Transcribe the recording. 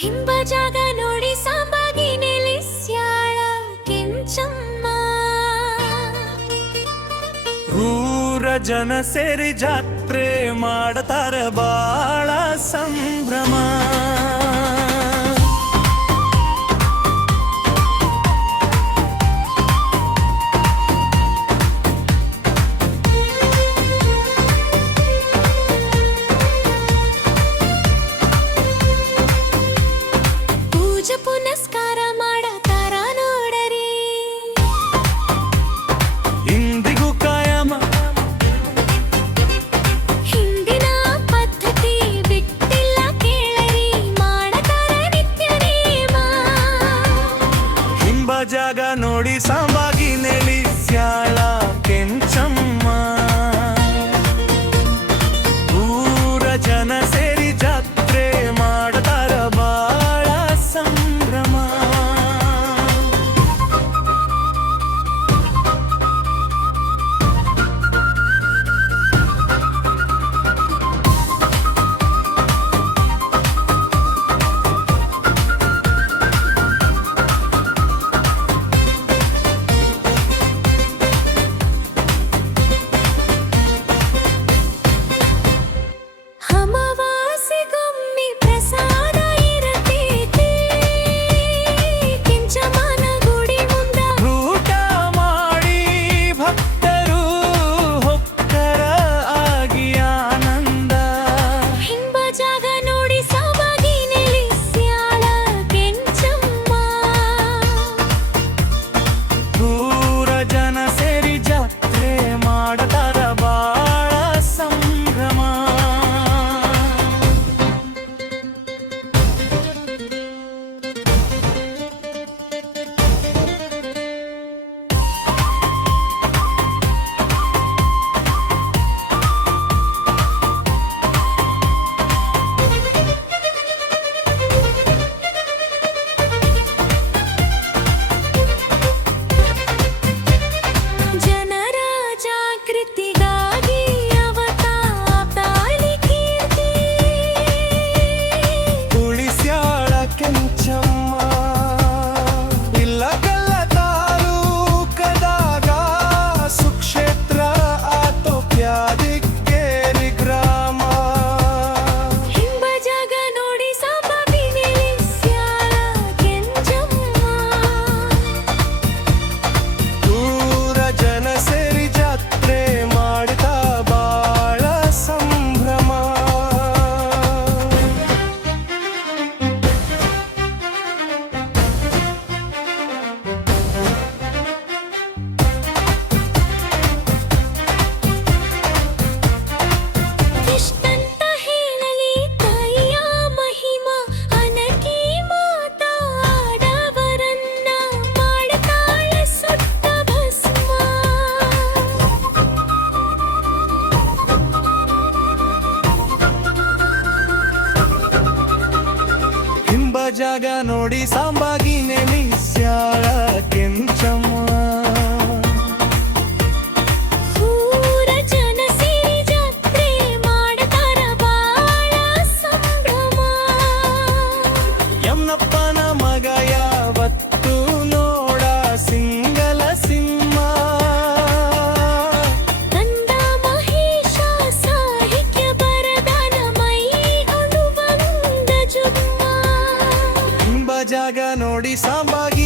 ಹಿಂಬ ಜಾಗ ನೋಡಿ ಸಾಂಬಾಗಿ ನಿಲ್ಲಿಸ್ಯಾಳ ಕೆಂಚಮ್ಮ. ಊರ ಜನ ಸೇರಿ ಜಾತ್ರೆ ಮಾಡತಾರ ಬಾಳ ಸಂಭ್ರಮ. ಪುನಸ್ಕಾರ ಮಾಡತಾರ ನೋಡರಿ, ಇಂದಿಗೂ ಕಾಯಮ ಹಿಂದಿನ ಪದ್ಧತಿ ಬಿಟ್ಟಿಲ್ಲ ಕೇಳರಿ, ಮಾಡತಾರ ನಿತ್ಯ ನೇಮ. ಹಿಂಬ ಜಾಗ ನೋಡಿ ಸಾಂಬಾಗಿ ನೆಲಿಸ್ಯಾಳ ಕೆಂಚಮ್ಮ. ಊರ ಜನ ಸೇರಿ ಜಾತ್ರೆ ಮಾಡತಾರ ಬಾಳ ಸಂಭ್ರಮ. ಅಮಾವಾಸ್ಯೆಗೊಮ್ಮೆ ಪ್ರಸಾದ ಇರತೈತಿ, ಕೆಂಚಮ್ಮನ ಗುಡಿ ಮುಂದ ಊಟ ಮಾಡಿ ಭಕ್ತರು ಹೊಕ್ಕರ ಆಗಿ ಆನಂದ. ಹಿಂಬ ಜಾಗ ನೋಡಿ ಸಾಂಬಾಗಿ ನಿಲ್ಲಿಸ್ಯಾಳ ಕೆಂಚಮ್ಮ. ಊರ ಜನ ಸೇರಿ ಜಾತ್ರೆ ಮಾಡತಾರ ಬಾಳ ಸಂಭ್ರಮ. ಜನರ ಜಾಗೃತಿಗಾಗಿ ಅವತಾರಿ ಕೀರ್ತಿ, ಉಳಿಸ್ಯಾಳ ಕೆಂಚಮ್ಮ. ಇಲ್ಲಕಲ್ಲ ತಾಲೂಕದಾಗ ಸುಕ್ಷೇತ್ರ ಆತೋ ಪ್ಯಾದಿಕ್ಕೇರಿ ಗ್ರಾಮ. ಹಿಂಬ ಜಾಗ ನೋಡಿ ಸಾಂಬಾಗಿ ನಿಲ್ಲಿಸ್ಯಾಳ ಕೆಂಚಮ್ಮ. ಊರ ಜನ ಸೇರಿ ಜಾತ್ರೆ ಮಾಡ್ತಾ ಬಾಳ ಸಂಭ್ರಮ. ಎಷ್ಟಂತ ಹೇಳಲಿ ತಾಯಿಯ ಮಹಿಮಾ, ಅನಕಿ ಮಾತಾಡವರನ್ನ ಮಾಡ್ತಾಳ ಸುಟ್ಟ ಭಸ್ಮ. ಹಿಂಬ ಜಾಗ ನೋಡಿ ಸಾಂಬಾಗಿ ನೆಲಿಸ್ಯಾಳ ಕೆಂಚಮ್ಮ. ಊರ ಜನ ಸೇರಿ ಜಾತ್ರೆ ಮಾಡತಾರ ಬಾಳ ಸಂಭ್ರಮ. ಯಮನಪ್ಪನ ಮಗ ಯಾವತ್ತು ನೋಡ ಸಿಂಗಲ ಸಿಂಹ. ಕಂದ ಮಹೇಶ ಸಾಹಿತ್ಯ ಬರದಾನ ಮೈ ಅಣುವಂದ ಜುಮ್ಮ. ಹಿಂಬ ಜಾಗ ನೋಡಿ ಸಾಂಬಾಗಿ